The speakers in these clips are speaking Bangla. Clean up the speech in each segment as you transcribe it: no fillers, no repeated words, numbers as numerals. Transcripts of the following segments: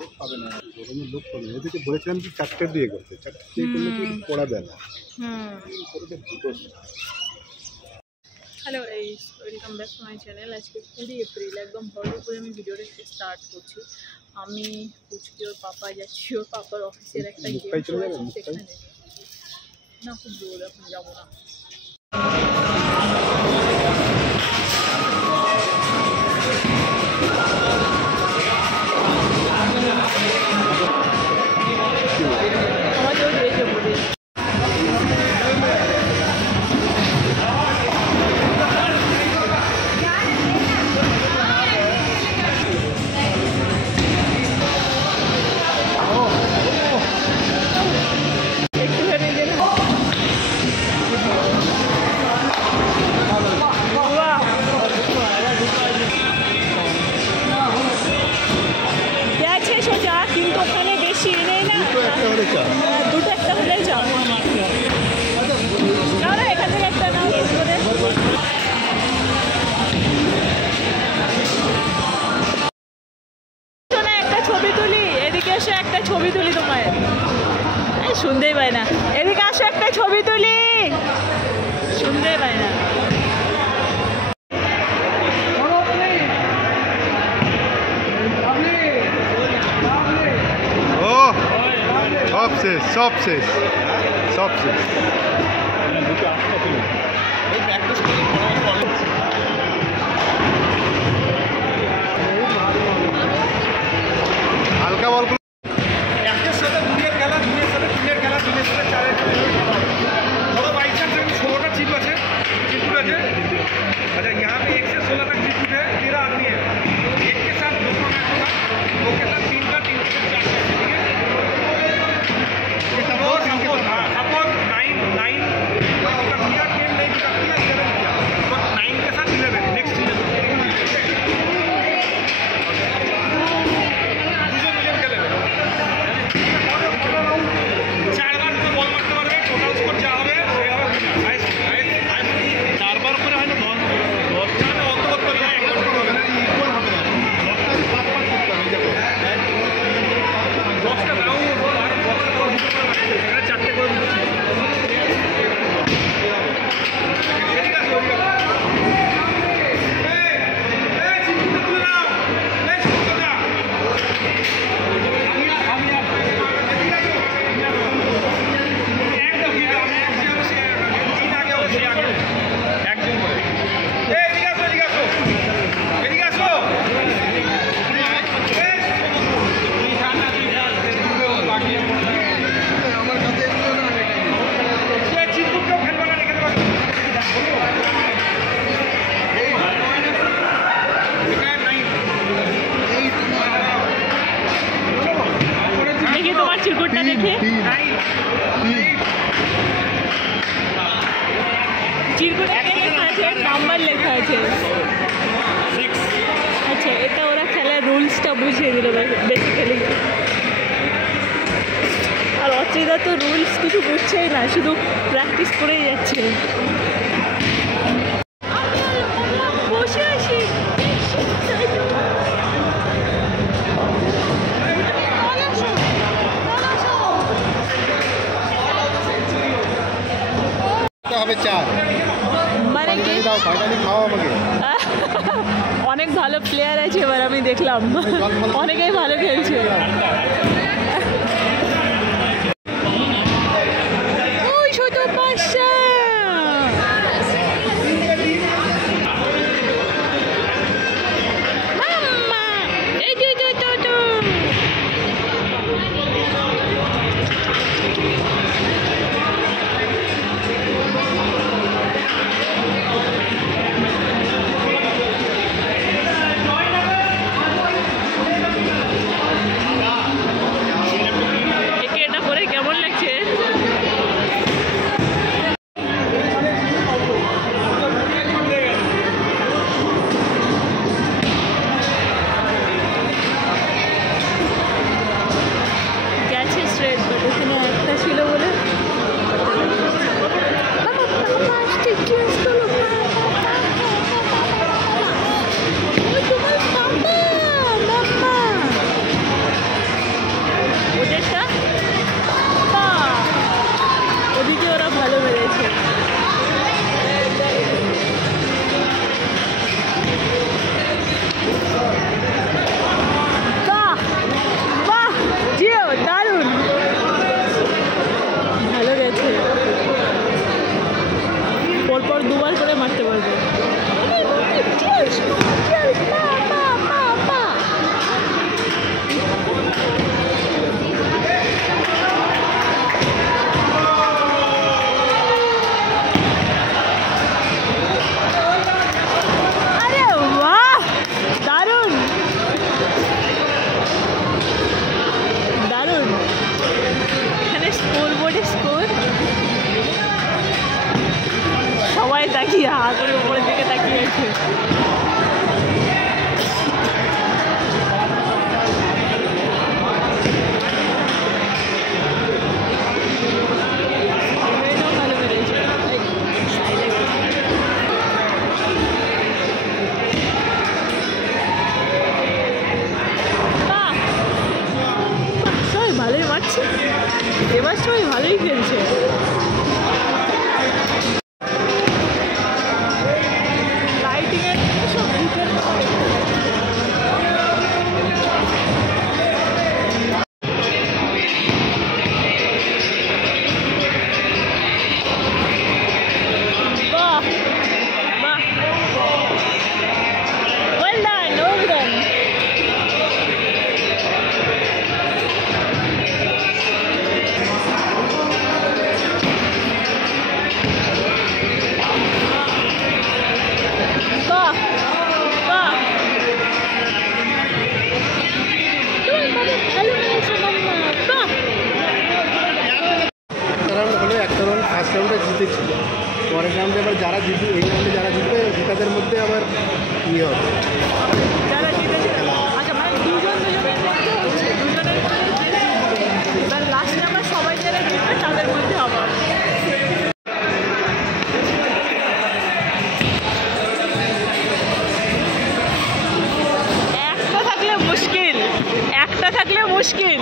লোক পাবে না, গরমের লোক পাবে না। এদিকে বলেছিলাম যে 4টার দিকে করতে, 4টার দিকে করলে কি পড়াবে না। Hello guys, welcome back to my channel. আজকে 20 এপ্রিল, একদম ভোরের উপরে আমি ভিডিওটা স্টার্ট করছি। আমি পুচকি ওর পাপা যাচ্ছি, ওর পাপার অফিসের একটা গেম সেখানে। না, খুব দূর, এখন যাবো না। ছবি তুলি তোমায়, শুনতেই পাই না। এদিকে আসো, একটা ছবি তুলি, শুনতেই পাই না। ও সব শেষ, সব শেষ, সব শেষ। হালকা বল একের সাথে দুইয়ের খেলা, দুইয়ের সাথে তিনের খেলা, তিনের সাথে চারের ধরো बाई चांस 16টা चिप আছে, चिपकूट আছে। अच्छा, यहाँ पे 1 से 16 तक चिपकूट है, 13 आदमी है। एक के साथ 2 मैच होगा, 2 के साथ 3 का, 3 से 4 मैच, ठीक है। ये सपोज 9 का किया, 10 नहीं का किया, 11 किया, तो 9 के साथ 11 नेक्स्ट सीजन। চিরকুটটা দেখে, চিরকুটে লেখা আছে, নাম্বার লেখা আছে 6। আচ্ছা, এটা ওরা খেলার রুলসটা বুঝিয়ে দিল বেসিক্যালি। আর অচিরা তো রুলস কিছু বুঝছেই না, শুধু প্র্যাকটিস করেই যাচ্ছে। বসে আসি, হবে 4 মানে কি দাও, ফাইনালি খাও আমাকে। অনেক ভালো প্লেয়ার আছে, এবার আমি দেখলাম অনেকেই ভালো খেলছে। ওই ছোট পাশা মাম্মা, এই যে এবার সবাই ভালোই খেলছে। লাইটিংয়ের সব ভূতের মতো দেখতে বাহ বাহ, well done, well done. বাহ বাহ, তোমার বাবা ভালো খেলছে মাম্মা, বাহ। একটা রাউন্ড হলো, একটা রাউন্ড ফার্স্ট রাউন্ডে জিতেছিল, পরের রাউন্ডে আবার যারা জিতবে, এই রাউন্ডে যারা জিতবে তাদের মধ্যে আবার ইয়ে হবে। যারা জিতেছে, আচ্ছা মানে দুজনের মধ্যে হচ্ছে, দুজনের মধ্যে যে জিতবে, এবার লাস্টে আবার সবাই যারা জিতবে তাদের মধ্যে আবার। একটা থাকলে মুশকিল, একটা থাকলে মুশকিল।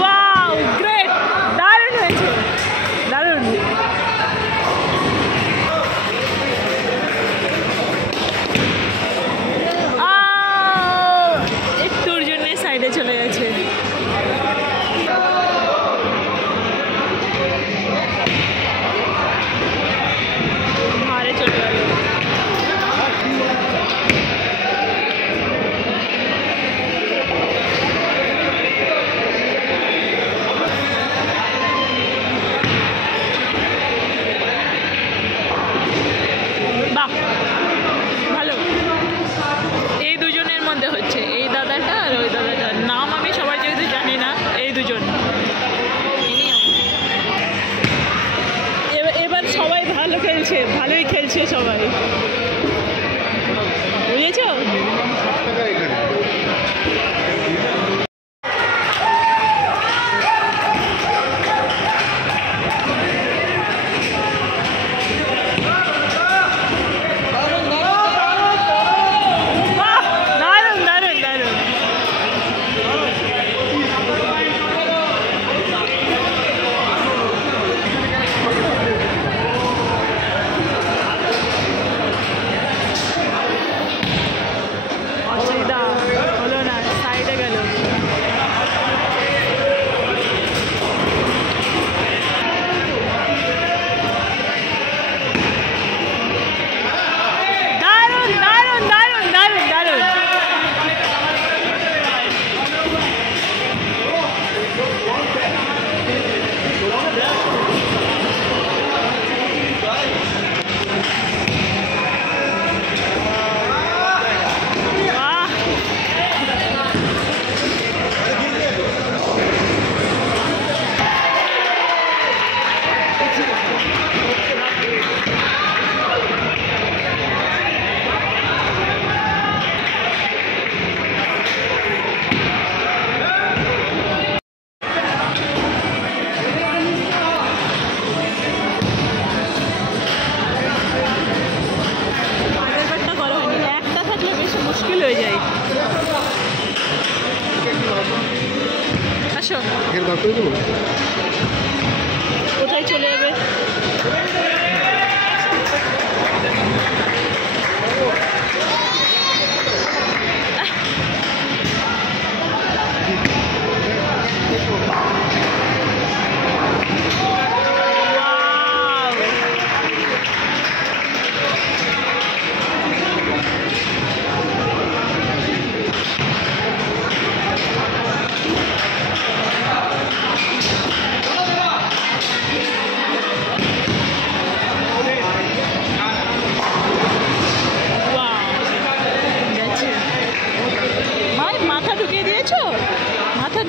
ওয়াও, গ্রেট, দারুণ হয়েছে, দারুণ। একটুর জন্য সাইডে চলে গেছে। মারে চলে গেল। বাহ, ভালো। এই দুজনের মধ্যে হচ্ছে, এই দাদাটা আর ওই দাদাটার নাম আমি সবাই যেহেতু জানি না, এই দুজন। এবার সবাই ভালো খেলছে, ভালোই খেলছে সবাই, বুঝেছো? বাহ, দারুণ দারুণ দারুণ। অসুবিধা হলো না, সাইডে গেল। দারুণ দারুণ দারুণ দারুণ দারুণ। বাহ, আগের বারটা করা হয়নি, একটা থাকলে বেশি মুশকিল হয়ে যায়। আসো, এর বার করে দেবো। কোথায় চলে যাবে? Wow!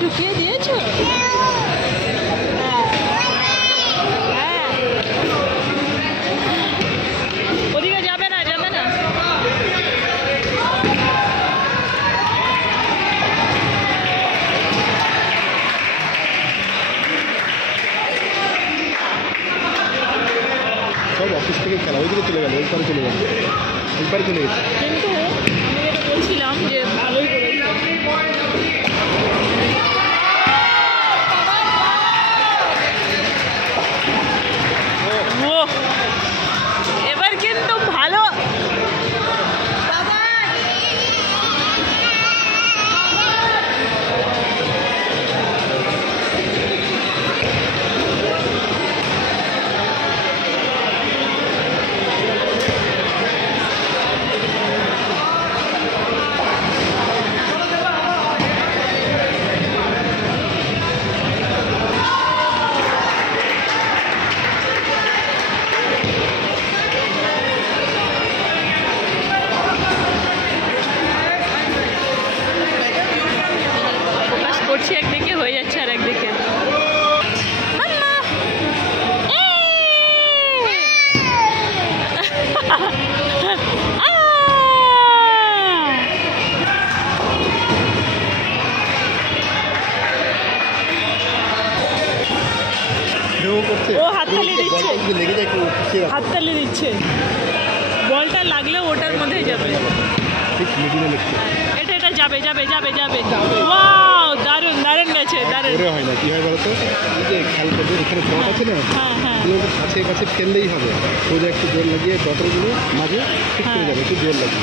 ঢুকিয়ে দিয়েছো? হ্যাঁ, ওদিকে যাবে না, যাবে না। গেল, ওই পারে চলে গেল, ওই পারে চলে গেছে। কিন্তু আমি যেটা বলছিলাম যে ভালোই করেছে। ও এবার কিন্তু ভালো। ফোকাস করছি একদিকে, হয়ে যাচ্ছে আর একদিকে। ও হাততালি দিচ্ছে, লেগে যায় একটু পিছিয়ে রাখো। হাততালি দিচ্ছে। বলটা লাগলে ওটার মধ্যেই যাবে। ঠিক মিডিলে লিখছে। এটা এটা যাবে যাবে যাবে যাবে। ওয়াও দারুণ দারুণ গেছে, দারুণ। ওরে হয় না, কি হয় বলতো, এই যে খেয়াল করবে এখানে ডট আছে না, হ্যাঁ হ্যাঁ এগুলো কাছে কাছে ফেললেই হবে, সোজা একটু জোর লাগিয়ে ডটরগুলো মাঝে ঠিক করে যাবে, একটু জোর লাগে।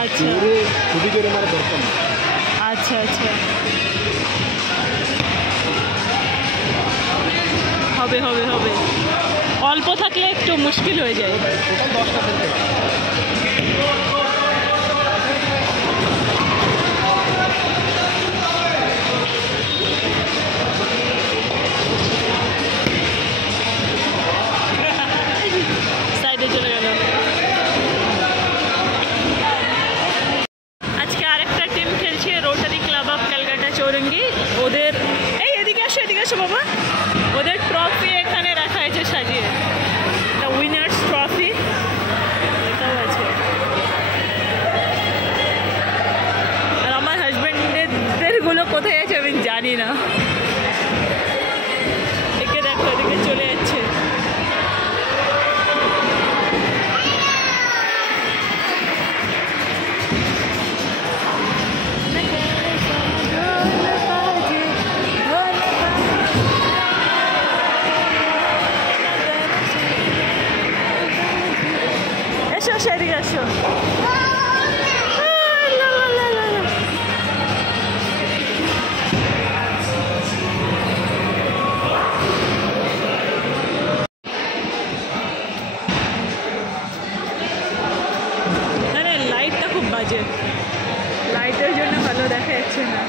আচ্ছা জোরে খুবই জোরে মারা দরকার না। আচ্ছা আচ্ছা, হবে হবে হবে। অল্প থাকলে একটু মুশকিল হয়ে যায়। টোটাল 10টা ফেলতে হবে। সাইডে চলে গেল। আজকে আরেকটা টিম খেলছে, rotary club of Calcutta Chowringhee. ওদের এই এদিকে আসো বাবা। ওদের ট্রফি এখানে রাখা হয়েছে সাজিয়ে, দ্য উইনার্স ট্রফি এটাও আছে। আর আমার হাজব্যান্ডের গুলো কোথায় আছে আমি জানি না। একে দেখো, এদিকে চলে যাচ্ছে। এসো সেদিকে এসো। আরে লাইটটা খুব বাজে, লাইটের জন্য ভালো দেখা যাচ্ছে না।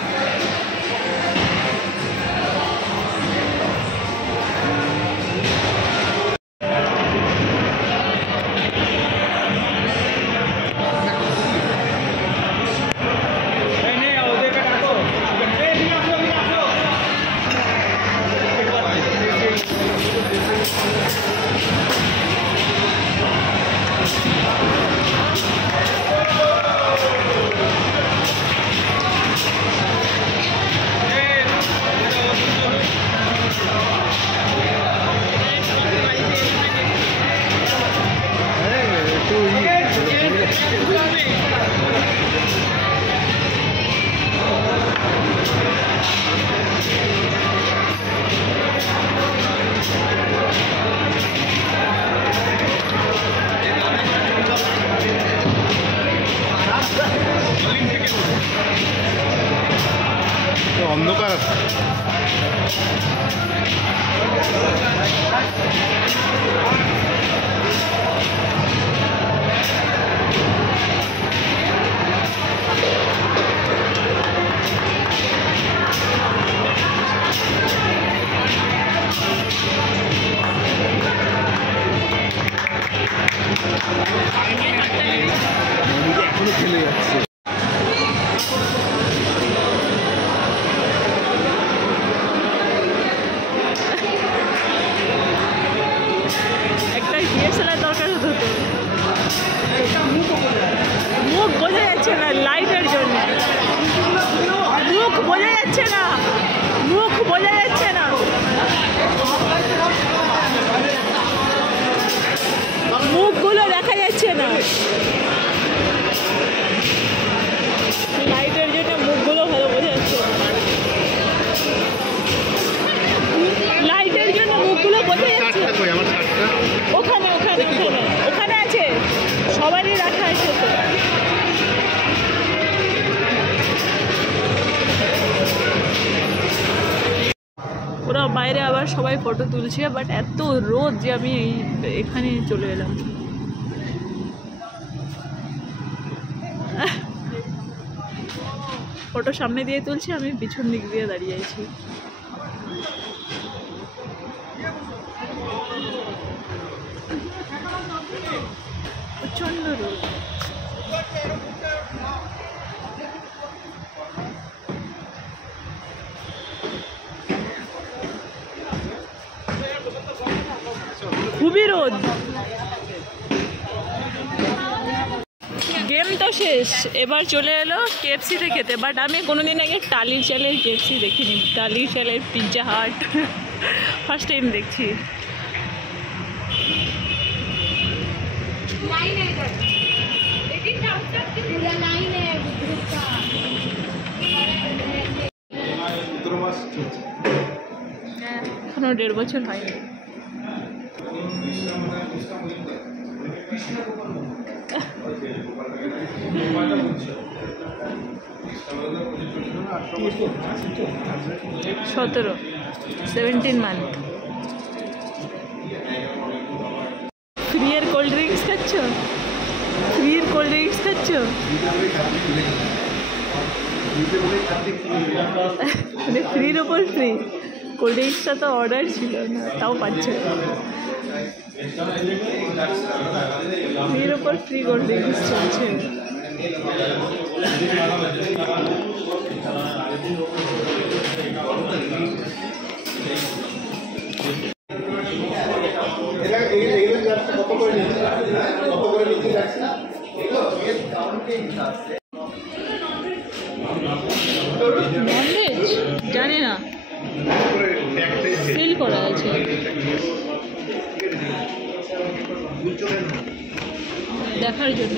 অন্ধকার আছে। এখনো খেলে যাচ্ছে। ওরা বাইরে আবার সবাই ফটো তুলছে, বাট এত রোদ যে আমি এখানে চলে এলাম। ফটো সামনে দিয়ে তুলছি, আমি পিছন দিক দিয়ে দাঁড়িয়ে আছি। প্রচণ্ড রোদ। খুবই রোদ। গেম তো শেষ, এবার চলে এলো কেএফসিতে খেতে। বাট আমি কোনোদিন আগে টালির চালের কেএফসি দেখিনি, টালির চালের পিৎজা হাট ফার্স্ট টাইম দেখছি। এখনো 1.5 বছর হয়নি। সতেরো 17 মান্থ। ফ্রি এর কোল্ড ড্রিঙ্কস খাচ্ছ? ফ্রি এর কোল্ড ড্রিঙ্কস খাচ্ছ? মানে ফ্রির ওপর ফ্রি। কোল্ড ড্রিঙ্কসটা তো অর্ডার ছিল না, তাও পাচ্ছে। ফ্রির ওপর ফ্রি কোল্ড ড্রিঙ্কস চলছে। ননভেজ জানি না, সিল করা আছে। দেখার জন্য।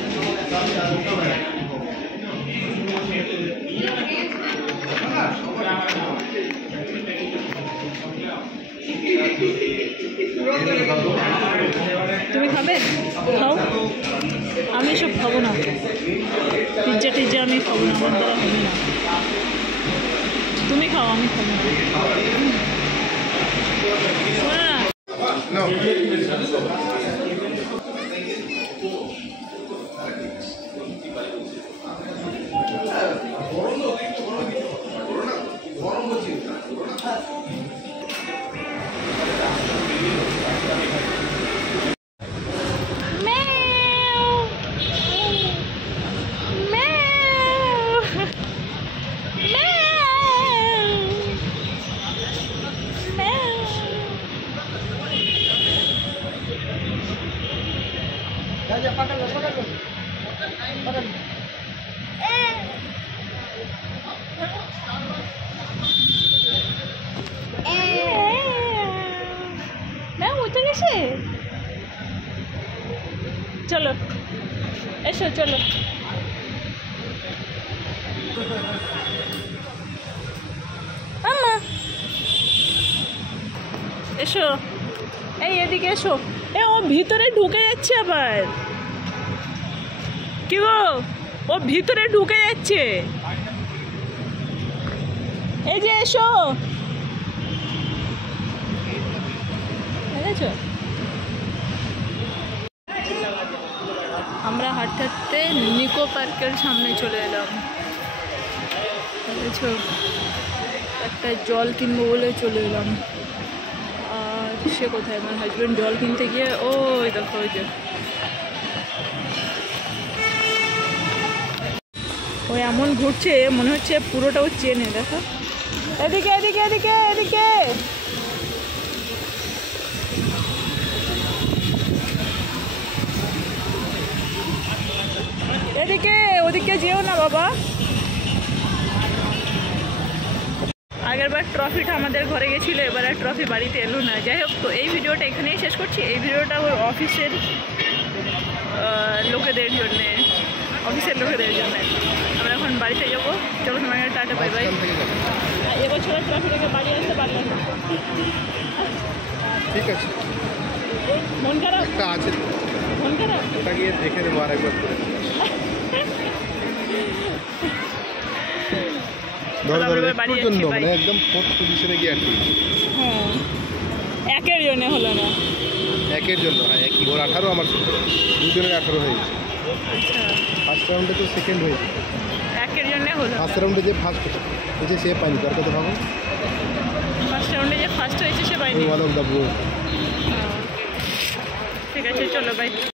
তুমি খাবে? খাও। আমি সব খাবো না, পিৎজা টিজ্জা আমি খাবো না, আমার দ্বারা হবে না। তুমি খাও, আমি খাবো না। চলো এসো, চলো। এসো, এই এদিকে এসো। ও ভিতরে ঢুকে যাচ্ছে আবার। কি গো, ও ভিতরে ঢুকে যাচ্ছে। এই যে এসো, দেখেছো? আমরা হাঁটতে হাঁটতে নিকো পার্কের সামনে চলে এলাম। বুঝেছো, একটা জল কিনবো বলে চলে এলাম। আর সে কোথায়? আমার হাজব্যান্ড জল কিনতে গিয়ে ওই দেখো, ওই যে ওই এমন ঘুরছে, মনে হচ্ছে পুরোটাও চেনে। দেখো, এদিকে এদিকে এদিকে এদিকে। এদিকে, ওদিকে যেও না বাবা। আগেরবার ট্রফিটা আমাদের ঘরে গেছিলো, এবার আর ট্রফি বাড়িতে এলো না। যাই হোক, তো এই ভিডিওটা এখানেই শেষ করছি। এই ভিডিওটা ওর অফিসের লোকেদের জন্যে, আমরা এখন বাড়িতে যাবো। চলো তোমাকে টাটা, বাই বাই। এবছরের ট্রফিটাকে বাড়ি আসতে পারলাম না। ঠিক আছে, মন খারাপ আছে, মন খারাপ। ওটা গিয়ে দেখে নেবো আরেকবার করে। ধরো তারপরে ধরো এবার বাড়ি একটুর জন্য যাচ্ছি, মানে bye। একদম ফোর্থ পজিশনে গিয়ে আটকে হ্যাঁ একের জন্য হলো না। একের জন্য, হ্যাঁ একই, ওর 18 আমার 17, দুজনের 18 হয়ে গেছে। আচ্ছা ফার্স্ট রাউন্ডে তো সেকেন্ড হয়েছে, একের জন্য হলো না। ফার্স্ট রাউন্ডে যে ফার্স্ট হয়েছে সে পায়নি, তার কথা ভাবো। ফার্স্ট রাউন্ডে যে ফার্স্ট হয়েছে সে পাইনি। One of the bro. ঠিক আছে চলো বাই।